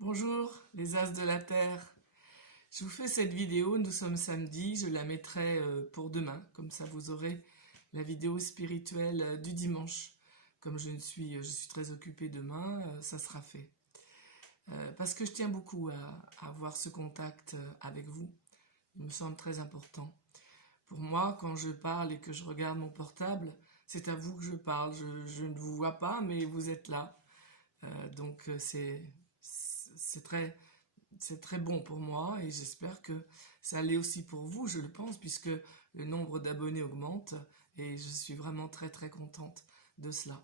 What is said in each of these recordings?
Bonjour les As de la Terre. Je vous fais cette vidéo, nous sommes samedi, je la mettrai pour demain, comme ça vous aurez la vidéo spirituelle du dimanche. Comme je suis très occupée demain, ça sera fait. Parce que je tiens beaucoup à avoir ce contact avec vous, il me semble très important. Pour moi, quand je parle et que je regarde mon portable, c'est à vous que je parle, je ne vous vois pas, mais vous êtes là. Donc c'est très bon pour moi et j'espère que ça l'est aussi pour vous, je le pense, puisque le nombre d'abonnés augmente et je suis vraiment très contente de cela.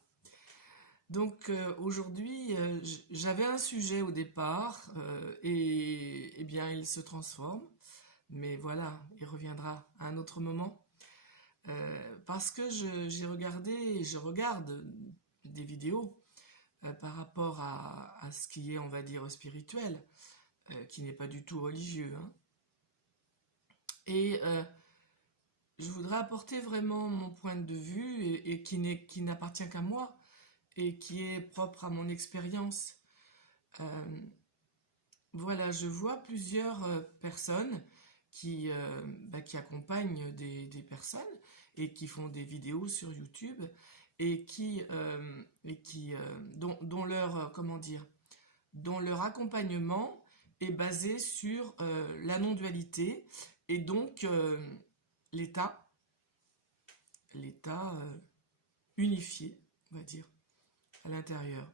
Donc aujourd'hui, j'avais un sujet au départ et bien il se transforme, mais voilà, il reviendra à un autre moment. Parce que j'ai regardé et je regarde des vidéos par rapport à ce qui est, on va dire, spirituel, qui n'est pas du tout religieux, hein. Et je voudrais apporter vraiment mon point de vue et qui n'appartient qu'à moi et qui est propre à mon expérience. Euh, voilà, je vois plusieurs personnes qui accompagnent des personnes et qui font des vidéos sur YouTube dont leur, comment dire, dont leur accompagnement est basé sur la non-dualité et donc l'état, l'état unifié, on va dire, à l'intérieur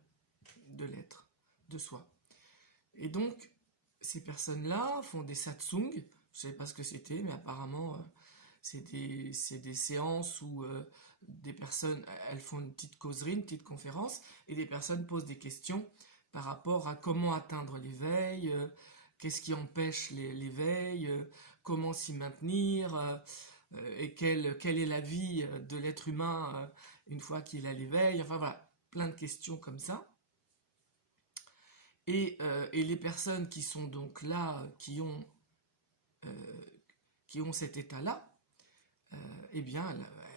de l'être, de soi. Et donc, ces personnes-là font des satsung, je ne savais pas ce que c'était, mais apparemment, c'est des séances où des personnes, elles font une petite causerie, une petite conférence, et des personnes posent des questions par rapport à comment atteindre l'éveil, qu'est-ce qui empêche l'éveil, comment s'y maintenir, et quelle est la vie de l'être humain une fois qu'il a l'éveil, enfin voilà, plein de questions comme ça. Et les personnes qui sont donc là, qui ont cet état-là, eh bien,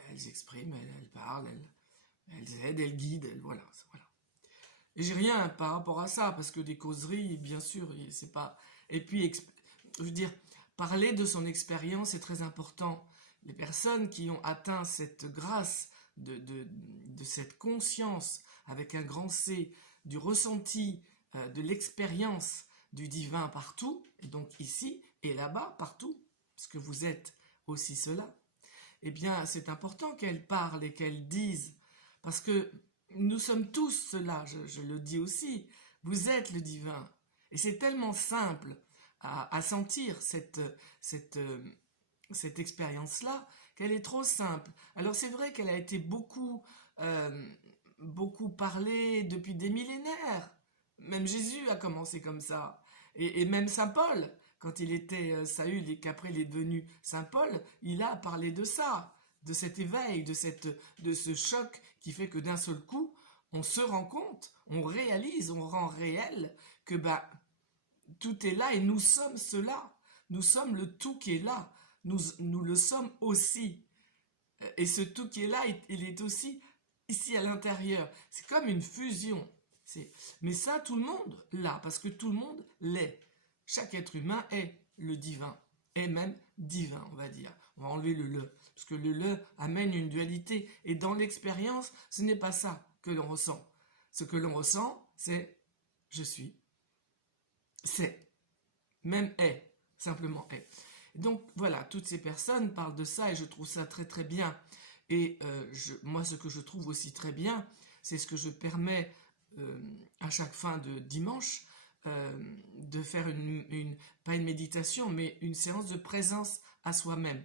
elles expriment, elles parlent, elles aident, elles guident, voilà, voilà. Et j'ai rien par rapport à ça, parce que des causeries, bien sûr, c'est pas... Et puis, je veux dire, parler de son expérience est très important. Les personnes qui ont atteint cette grâce de cette conscience, avec un grand C, du ressenti, de l'expérience du divin partout, et donc ici et là-bas, partout, parce que vous êtes aussi cela, eh bien, c'est important qu'elles parlent et qu'elles disent, parce que nous sommes tous cela, je le dis aussi, vous êtes le divin. Et c'est tellement simple à sentir cette expérience-là, qu'elle est trop simple. Alors c'est vrai qu'elle a été beaucoup parlée depuis des millénaires. Même Jésus a commencé comme ça. Et même Saint Paul, quand il était Saül et qu'après il est devenu Saint Paul, il a parlé de ça, de cet éveil, de ce choc qui fait que d'un seul coup, on se rend compte, on réalise, on rend réel que tout est là et nous sommes cela. Nous sommes le tout qui est là. Nous le sommes aussi. Et ce tout qui est là, il est aussi ici à l'intérieur. C'est comme une fusion. Mais ça, tout le monde l'a, parce que tout le monde l'est. Chaque être humain est le divin, est même divin, on va dire. On va enlever le, parce que le amène une dualité. Et dans l'expérience, ce n'est pas ça que l'on ressent. Ce que l'on ressent, c'est je suis, c'est, même est, simplement est. Donc voilà, toutes ces personnes parlent de ça et je trouve ça très bien. Et moi, ce que je trouve aussi très bien, c'est ce que je permets à chaque fin de dimanche, de faire pas une méditation, mais une séance de présence à soi-même.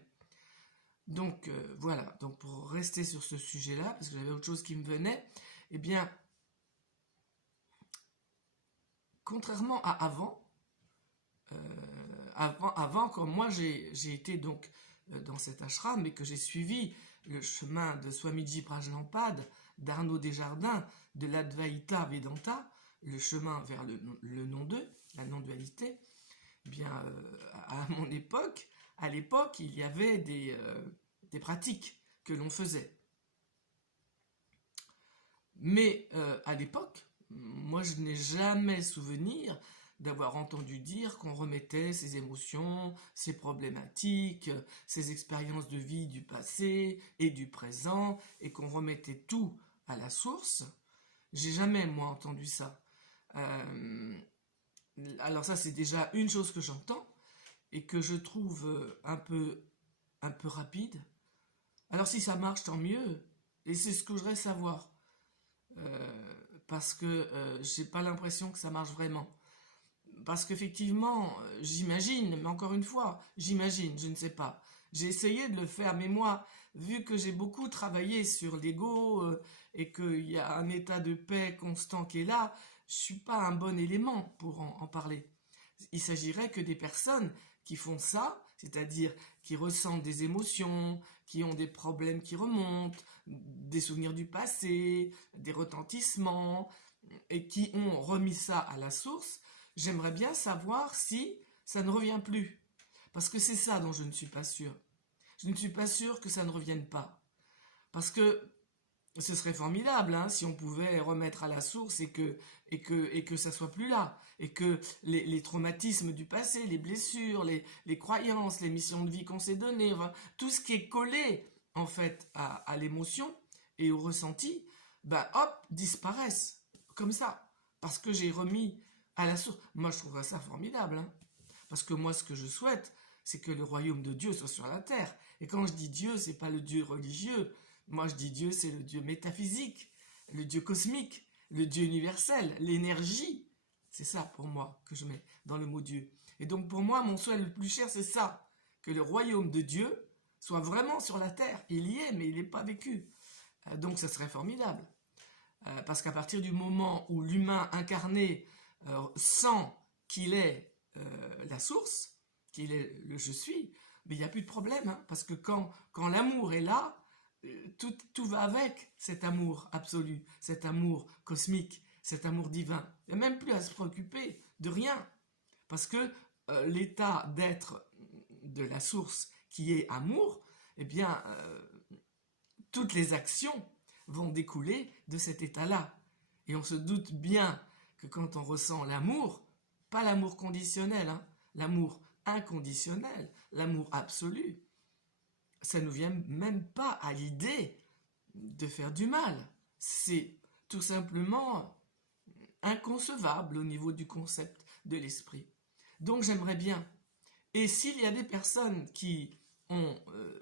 Donc voilà, donc pour rester sur ce sujet-là, parce que j'avais autre chose qui me venait, eh bien, contrairement à avant quand moi j'ai été donc dans cet ashram et que j'ai suivi le chemin de Swamiji Prajnampad, d'Arnaud Desjardins, de l'Advaita Vedanta, le chemin vers le non-deux, la non-dualité, eh bien à l'époque, il y avait des pratiques que l'on faisait. Mais à l'époque, moi je n'ai jamais souvenir d'avoir entendu dire qu'on remettait ses émotions, ses problématiques, ses expériences de vie du passé et du présent, et qu'on remettait tout à la source. J'ai jamais, moi, entendu ça. Euh, alors ça, c'est déjà une chose que j'entends et que je trouve un peu rapide. Alors si ça marche, tant mieux. Et c'est ce que je voudrais savoir. Parce que j'ai pas l'impression que ça marche vraiment. Parce qu'effectivement, j'imagine, mais encore une fois, j'imagine, je ne sais pas. J'ai essayé de le faire, mais moi, vu que j'ai beaucoup travaillé sur l'ego et qu'il y a un état de paix constant qui est là, je suis pas un bon élément pour en parler. Il s'agirait que des personnes qui font ça, c'est-à-dire qui ressentent des émotions, qui ont des problèmes qui remontent, des souvenirs du passé, des retentissements, et qui ont remis ça à la source, j'aimerais bien savoir si ça ne revient plus. Parce que c'est ça dont je ne suis pas sûre. Je ne suis pas sûre que ça ne revienne pas. Parce que ce serait formidable hein, si on pouvait remettre à la source et que ça soit plus là. Et que les traumatismes du passé, les blessures, les croyances, les missions de vie qu'on s'est données, enfin, tout ce qui est collé en fait à l'émotion et au ressenti, ben hop, disparaissent. Comme ça. Parce que j'ai remis à la source. Moi, je trouverais ça formidable. Hein. Parce que moi, ce que je souhaite, c'est que le royaume de Dieu soit sur la terre. Et quand je dis Dieu, c'est pas le Dieu religieux. Moi, je dis Dieu, c'est le Dieu métaphysique, le Dieu cosmique, le Dieu universel, l'énergie. C'est ça, pour moi, que je mets dans le mot Dieu. Et donc, pour moi, mon souhait le plus cher, c'est ça. Que le royaume de Dieu soit vraiment sur la terre. Il y est, mais il n'est pas vécu. Donc, ça serait formidable. Parce qu'à partir du moment où l'humain incarné sent qu'il est la source, qu'il est le je suis, mais il n'y a plus de problème, hein, parce que quand l'amour est là, tout va avec cet amour absolu, cet amour cosmique, cet amour divin. Il n'y a même plus à se préoccuper de rien, parce que l'état d'être de la source qui est amour, eh bien, toutes les actions vont découler de cet état-là. Et on se doute bien que quand on ressent l'amour, pas l'amour conditionnel, hein, l'amour inconditionnel, l'amour absolu, ça ne nous vient même pas à l'idée de faire du mal. C'est tout simplement inconcevable au niveau du concept de l'esprit. Donc j'aimerais bien. Et s'il y a des personnes qui ont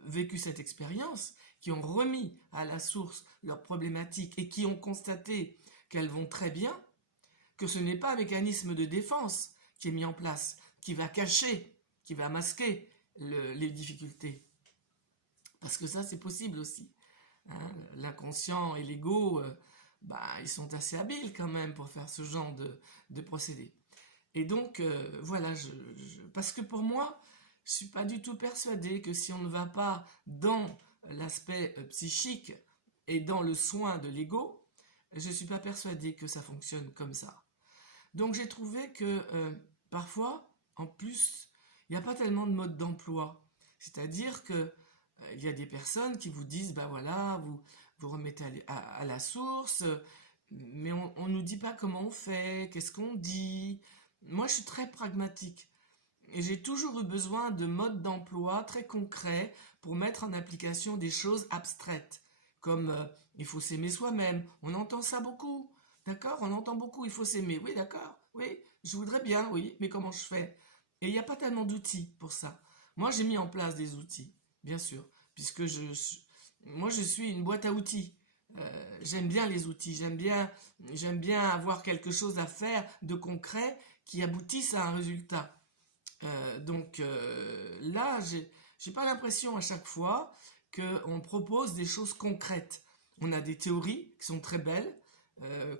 vécu cette expérience, qui ont remis à la source leurs problématiques et qui ont constaté qu'elles vont très bien, que ce n'est pas un mécanisme de défense qui est mis en place, qui va cacher, qui va masquer les difficultés. Parce que ça, c'est possible aussi. Hein, l'inconscient et l'ego, ils sont assez habiles quand même pour faire ce genre de procédé. Et donc, voilà, parce que pour moi, je ne suis pas du tout persuadée que si on ne va pas dans l'aspect psychique et dans le soin de l'ego, je ne suis pas persuadée que ça fonctionne comme ça. Donc j'ai trouvé que parfois, en plus, il n'y a pas tellement de mode d'emploi. C'est-à-dire que il y a des personnes qui vous disent, ben voilà, vous remettez à la source, mais on ne nous dit pas comment on fait, qu'est-ce qu'on dit. Moi, je suis très pragmatique. Et j'ai toujours eu besoin de modes d'emploi très concrets pour mettre en application des choses abstraites. Comme il faut s'aimer soi-même. On entend ça beaucoup. D'accord? On entend beaucoup, il faut s'aimer. Oui, d'accord. Oui, je voudrais bien, oui. Mais comment je fais? Et il n'y a pas tellement d'outils pour ça. Moi, j'ai mis en place des outils, bien sûr. Puisque moi, je suis une boîte à outils. J'aime bien les outils. J'aime bien avoir quelque chose à faire de concret qui aboutisse à un résultat. Donc là, j'ai pas l'impression à chaque fois qu'on propose des choses concrètes. On a des théories qui sont très belles,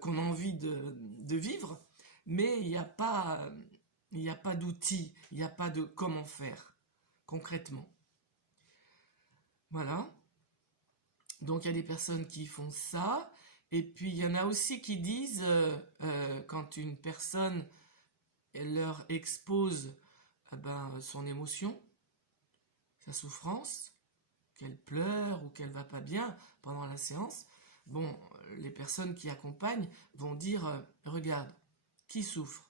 qu'on a envie de vivre, mais il n'y a pas d'outils, il n'y a pas de comment faire concrètement. Voilà. Donc il y a des personnes qui font ça, et puis il y en a aussi qui disent, quand une personne leur expose son émotion, sa souffrance, qu'elle pleure ou qu'elle va pas bien pendant la séance, les personnes qui accompagnent vont dire regarde, qui souffre?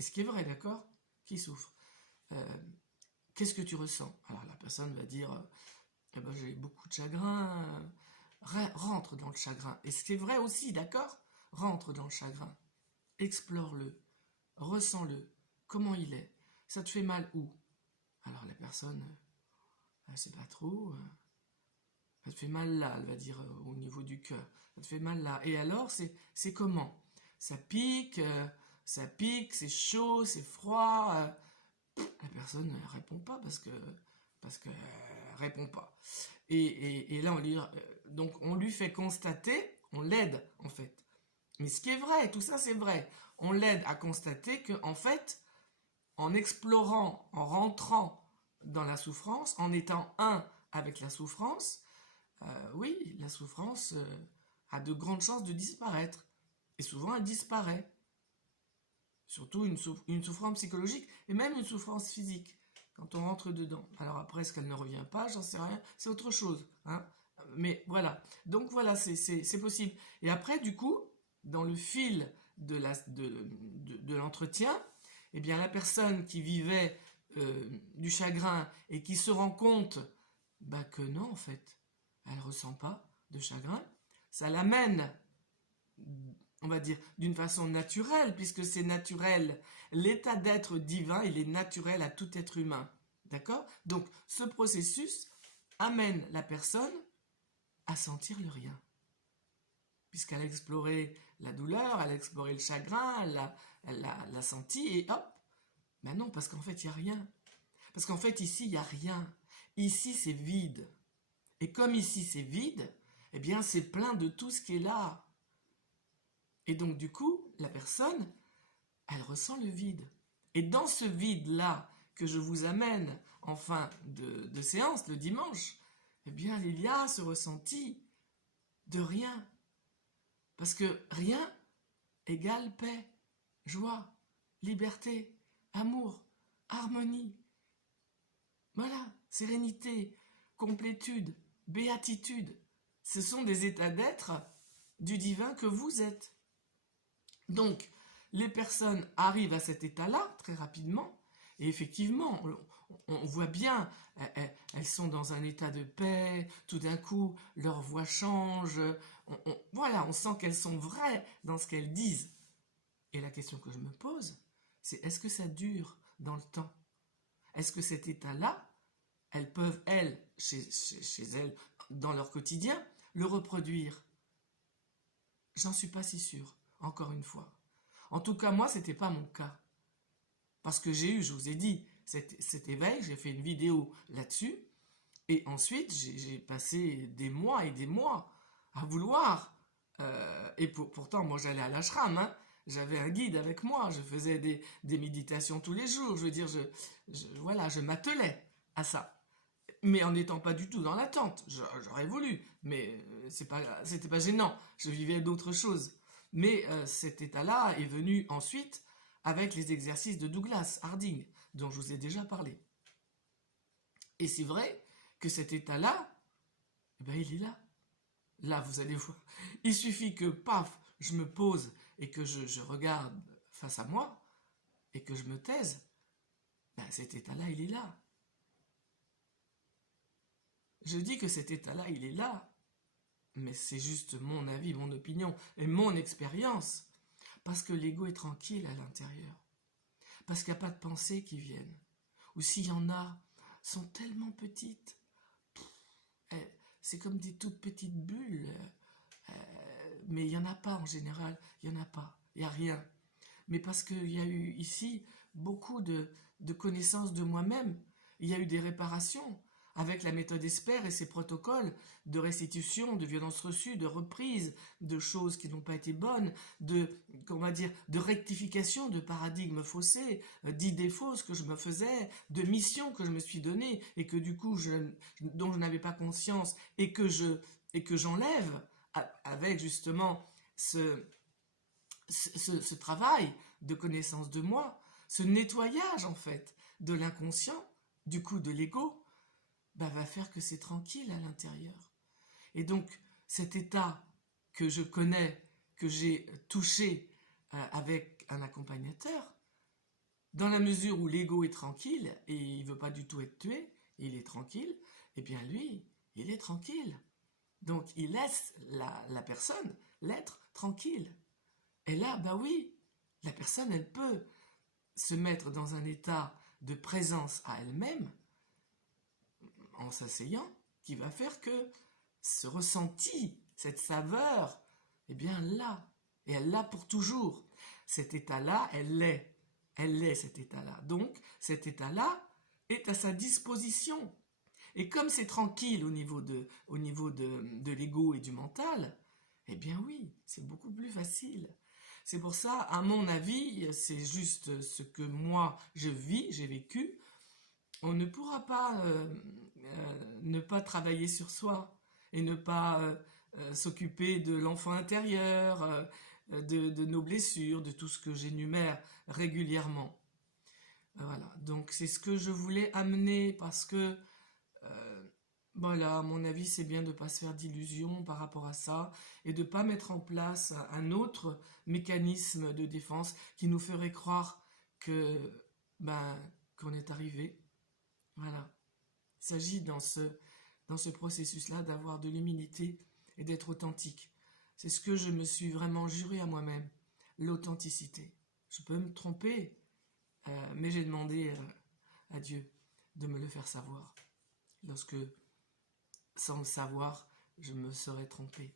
Et ce qui est vrai, d'accord? Qui souffre. Euh, Qu'est-ce que tu ressens? Alors la personne va dire, eh ben, j'ai beaucoup de chagrin. Rentre dans le chagrin. Et ce qui est vrai aussi, d'accord? Rentre dans le chagrin. Explore-le. Ressens-le. Comment il est? Ça te fait mal où? Alors la personne, elle sait pas trop. Ça te fait mal là, elle va dire au niveau du cœur. Ça te fait mal là. Et alors, c'est comment? Ça pique, c'est chaud, c'est froid. La personne ne répond pas parce qu'elle répond pas. Et là, donc on lui fait constater, on l'aide en fait. Mais ce qui est vrai, tout ça c'est vrai. On l'aide à constater que en fait, en explorant, en rentrant dans la souffrance, en étant un avec la souffrance, oui, la souffrance a de grandes chances de disparaître. Et souvent, elle disparaît. Surtout une souffrance psychologique et même une souffrance physique quand on rentre dedans. Alors après, est-ce qu'elle ne revient pas? J'en sais rien. C'est autre chose. Hein. Mais voilà. Donc voilà, c'est possible. Et après, du coup, dans le fil de l'entretien, eh bien, la personne qui vivait du chagrin et qui se rend compte bah, que non, en fait, elle ne ressent pas de chagrin, ça l'amène, on va dire, d'une façon naturelle, puisque c'est naturel. L'état d'être divin, il est naturel à tout être humain. D'accord? Donc, ce processus amène la personne à sentir le rien. Puisqu'elle a exploré la douleur, elle a exploré le chagrin, elle l'a senti, et hop, ben non, parce qu'en fait, il n'y a rien. Parce qu'en fait, ici, il n'y a rien. Ici, c'est vide. Et comme ici, c'est vide, eh bien, c'est plein de tout ce qui est là. Et donc, du coup, la personne, elle ressent le vide. Et dans ce vide-là que je vous amène en fin de séance, le dimanche, eh bien, il y a ce ressenti de rien. Parce que rien égale paix, joie, liberté, amour, harmonie. Voilà, sérénité, complétude, béatitude. Ce sont des états d'être du divin que vous êtes. Donc, les personnes arrivent à cet état-là très rapidement, et effectivement, on voit bien, elles sont dans un état de paix, tout d'un coup, leur voix change, voilà, on sent qu'elles sont vraies dans ce qu'elles disent. Et la question que je me pose, c'est est-ce que ça dure dans le temps? Est-ce que cet état-là, elles peuvent, elles, chez elles, dans leur quotidien, le reproduire? J'en suis pas si sûre, encore une fois. En tout cas, moi, c'était pas mon cas. Parce que j'ai eu, je vous ai dit, cet éveil, j'ai fait une vidéo là-dessus, et ensuite, j'ai passé des mois et des mois à vouloir, et pourtant, moi, j'allais à l'ashram, hein, j'avais un guide avec moi, je faisais des méditations tous les jours, je veux dire, voilà, je m'attelais à ça. Mais en n'étant pas du tout dans l'attente, j'aurais voulu, mais c'était pas gênant, je vivais d'autres choses. Mais cet état-là est venu ensuite avec les exercices de Douglas Harding, dont je vous ai déjà parlé. Et c'est vrai que cet état-là, eh ben, il est là. Là, vous allez voir. Il suffit que, paf, je me pose et que je regarde face à moi et que je me taise. Ben, cet état-là, il est là. Je dis que cet état-là, il est là. Mais c'est juste mon avis, mon opinion et mon expérience. Parce que l'ego est tranquille à l'intérieur. Parce qu'il n'y a pas de pensées qui viennent. Ou s'il y en a, sont tellement petites. C'est comme des toutes petites bulles. Mais il n'y en a pas en général. Il n'y en a pas. Il n'y a rien. Mais parce qu'il y a eu ici beaucoup de connaissances de moi-même. Il y a eu des réparations avec la méthode ESPER et ses protocoles de restitution, de violences reçues, de reprise, de choses qui n'ont pas été bonnes, de rectification de paradigmes faussés, d'idées fausses que je me faisais, de missions que je me suis données et que du coup dont je n'avais pas conscience et que j'enlève avec justement ce travail de connaissance de moi, ce nettoyage en fait de l'inconscient, du coup de l'ego, va faire que c'est tranquille à l'intérieur. Et donc cet état que je connais, que j'ai touché avec un accompagnateur, dans la mesure où l'ego est tranquille et il veut pas du tout être tué, il est tranquille, eh bien lui, il est tranquille. Donc il laisse la personne l'être tranquille. Et là, bah oui, la personne, elle peut se mettre dans un état de présence à elle-même en s'asseyant, qui va faire que ce ressenti, cette saveur, eh bien là, et elle l'a pour toujours. Cet état-là, elle l'est cet état-là. Donc cet état-là est à sa disposition. Et comme c'est tranquille au niveau de l'ego et du mental, eh bien oui, c'est beaucoup plus facile. C'est pour ça, à mon avis, c'est juste ce que moi je vis, j'ai vécu. On ne pourra pas ne pas travailler sur soi et ne pas s'occuper de l'enfant intérieur, de nos blessures, de tout ce que j'énumère régulièrement. Voilà, donc c'est ce que je voulais amener parce que voilà, à mon avis, c'est bien de ne pas se faire d'illusions par rapport à ça et de ne pas mettre en place un autre mécanisme de défense qui nous ferait croire que ben, qu'on est arrivé. Voilà. Il s'agit dans ce processus-là d'avoir de l'humilité et d'être authentique. C'est ce que je me suis vraiment juré à moi-même, l'authenticité. Je peux me tromper, mais j'ai demandé à Dieu de me le faire savoir. Lorsque, sans le savoir, je me serais trompé.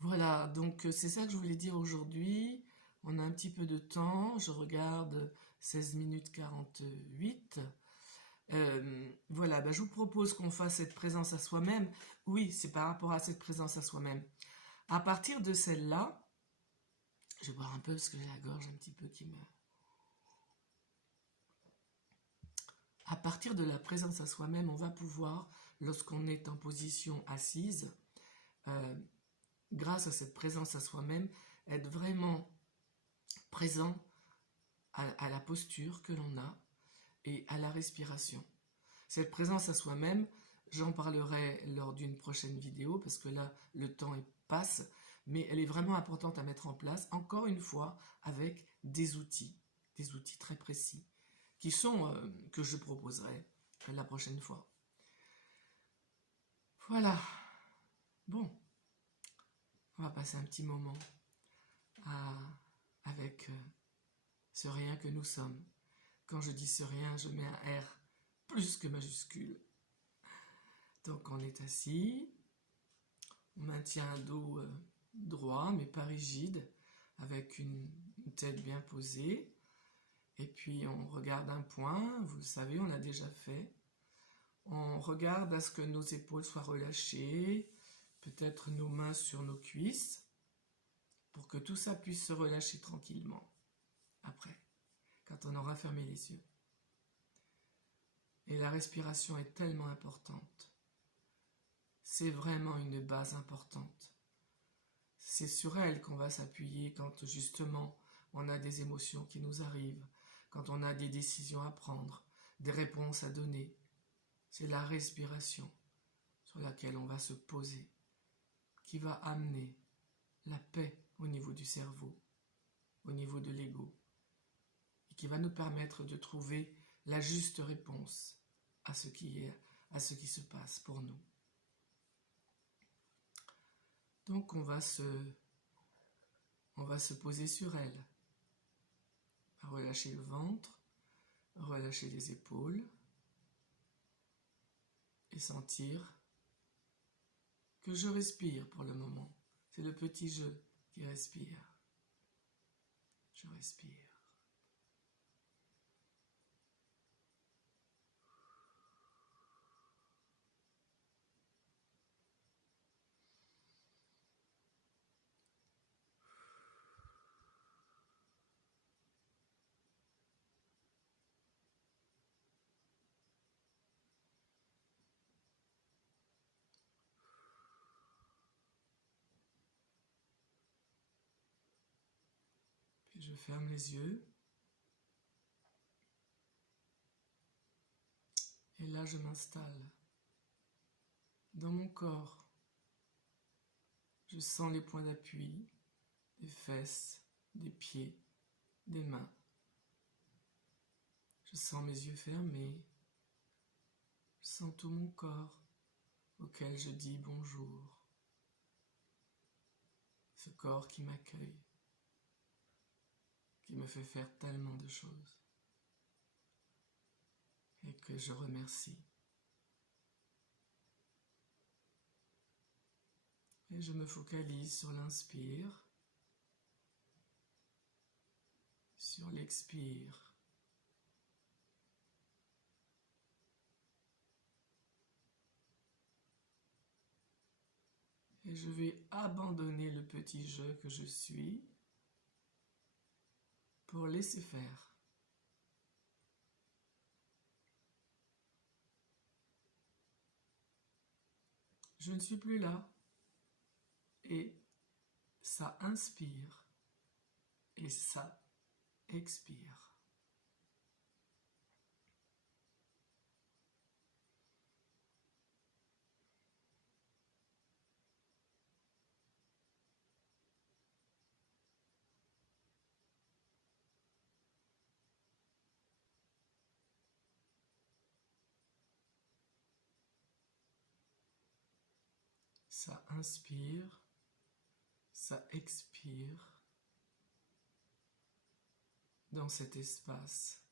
Voilà, donc c'est ça que je voulais dire aujourd'hui. On a un petit peu de temps, je regarde 16 minutes 48. Voilà, je vous propose qu'on fasse cette présence à soi-même. Oui, c'est par rapport à cette présence à soi-même. À partir de celle-là, je vais boire un peu parce que j'ai la gorge un petit peu qui me... À partir de la présence à soi-même, on va pouvoir, lorsqu'on est en position assise, grâce à cette présence à soi-même, être vraiment présent à la posture que l'on a et à la respiration. Cette présence à soi-même, j'en parlerai lors d'une prochaine vidéo parce que là, le temps passe, mais elle est vraiment importante à mettre en place, encore une fois, avec des outils très précis, qui sont, que je proposerai la prochaine fois. Voilà. Bon, on va passer un petit moment avec ce rien que nous sommes. Quand je dis ce rien, je mets un R plus que majuscule. Donc on est assis, on maintient un dos droit mais pas rigide, avec une tête bien posée. Et puis on regarde un point, vous le savez, on l'a déjà fait. On regarde à ce que nos épaules soient relâchées, peut-être nos mains sur nos cuisses, pour que tout ça puisse se relâcher tranquillement, après, quand on aura fermé les yeux. Et la respiration est tellement importante. C'est vraiment une base importante. C'est sur elle qu'on va s'appuyer quand justement on a des émotions qui nous arrivent, quand on a des décisions à prendre, des réponses à donner. C'est la respiration sur laquelle on va se poser, qui va amener la paix au niveau du cerveau, au niveau de l'ego, et qui va nous permettre de trouver la juste réponse à ce qui se passe pour nous. Donc on va se poser sur elle, relâcher le ventre, relâcher les épaules, et sentir que je respire pour le moment. C'est le petit je qui respire. Je respire. Puis je ferme les yeux. Et là, je m'installe dans mon corps. Je sens les points d'appui, des fesses, des pieds, des mains. Je sens mes yeux fermés. Je sens tout mon corps auquel je dis bonjour. Ce corps qui m'accueille, qui me fait faire tellement de choses et que je remercie. Et je me focalise sur l'inspire, sur l'expire. Et je vais abandonner le petit jeu que je suis pour laisser faire. Je ne suis plus là. Et ça inspire et ça expire. Ça inspire, ça expire dans cet espace.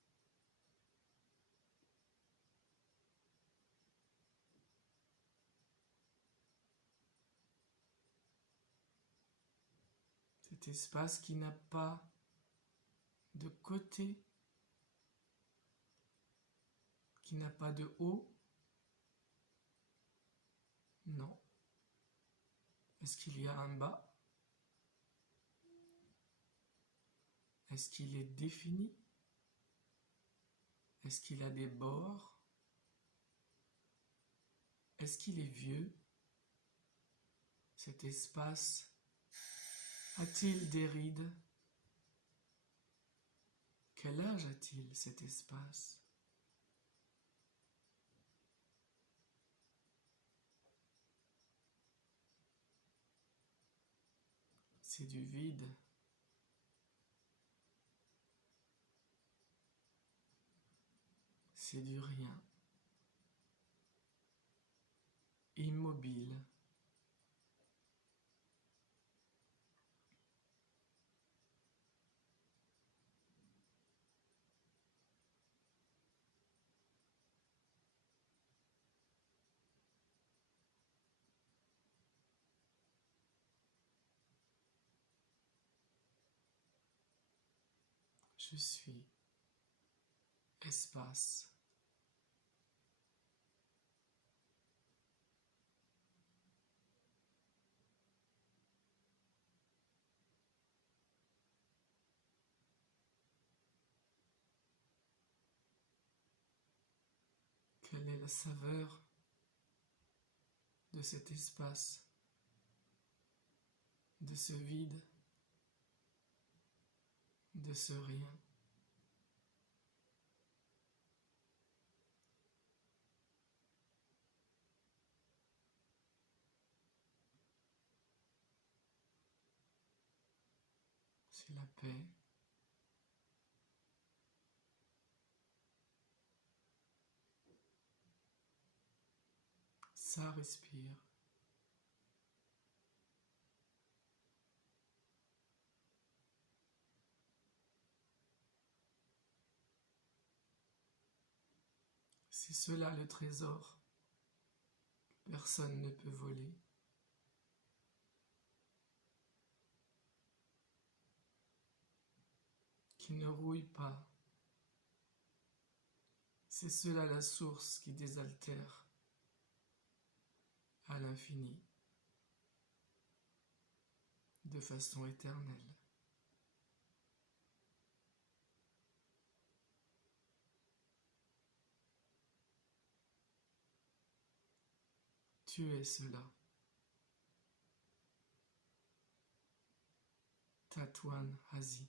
Cet espace qui n'a pas de côté, qui n'a pas de haut. Non. Est-ce qu'il y a un bas? Est-ce qu'il est défini? Est-ce qu'il a des bords? Est-ce qu'il est vieux? Cet espace a-t-il des rides? Quel âge a-t-il cet espace? C'est du vide. C'est du rien. Immobile. Je suis espace. Quelle est la saveur de cet espace, de ce vide, de ce rien? C'est la paix. Ça respire. C'est cela le trésor. Personne ne peut voler. Qui ne rouille pas. C'est cela la source qui désaltère à l'infini, de façon éternelle. Tu es cela. Tatouane Hazi.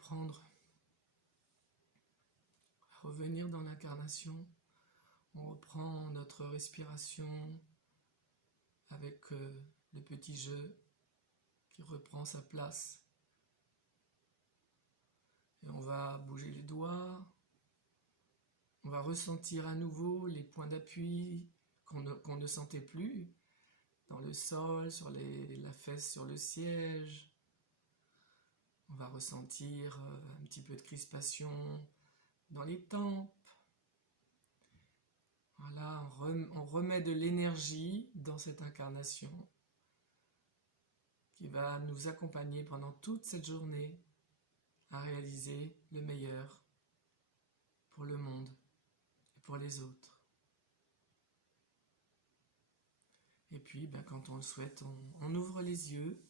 reprendre, revenir dans l'incarnation. On reprend notre respiration avec le petit jeu qui reprend sa place. Et on va bouger les doigts. On va ressentir à nouveau les points d'appui qu'on ne sentait plus dans le sol, sur la fesse, sur le siège. On va ressentir un petit peu de crispation dans les tempes. Voilà, on remet de l'énergie dans cette incarnation qui va nous accompagner pendant toute cette journée à réaliser le meilleur pour le monde et pour les autres. Et puis, quand on le souhaite, on ouvre les yeux.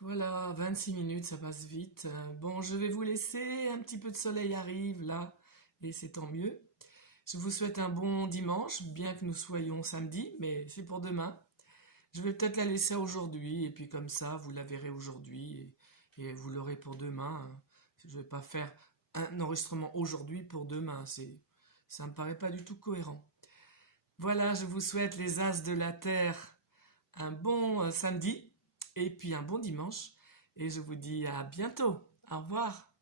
Voilà, 26 minutes, ça passe vite. Bon, je vais vous laisser, un petit peu de soleil arrive là, et c'est tant mieux. Je vous souhaite un bon dimanche, bien que nous soyons samedi, mais c'est pour demain. Je vais peut-être la laisser aujourd'hui, et puis comme ça, vous la verrez aujourd'hui, et vous l'aurez pour demain. Je ne vais pas faire un enregistrement aujourd'hui pour demain, ça me paraît pas du tout cohérent. Voilà, je vous souhaite les As de la Terre un bon samedi, et puis un bon dimanche, et je vous dis à bientôt. Au revoir.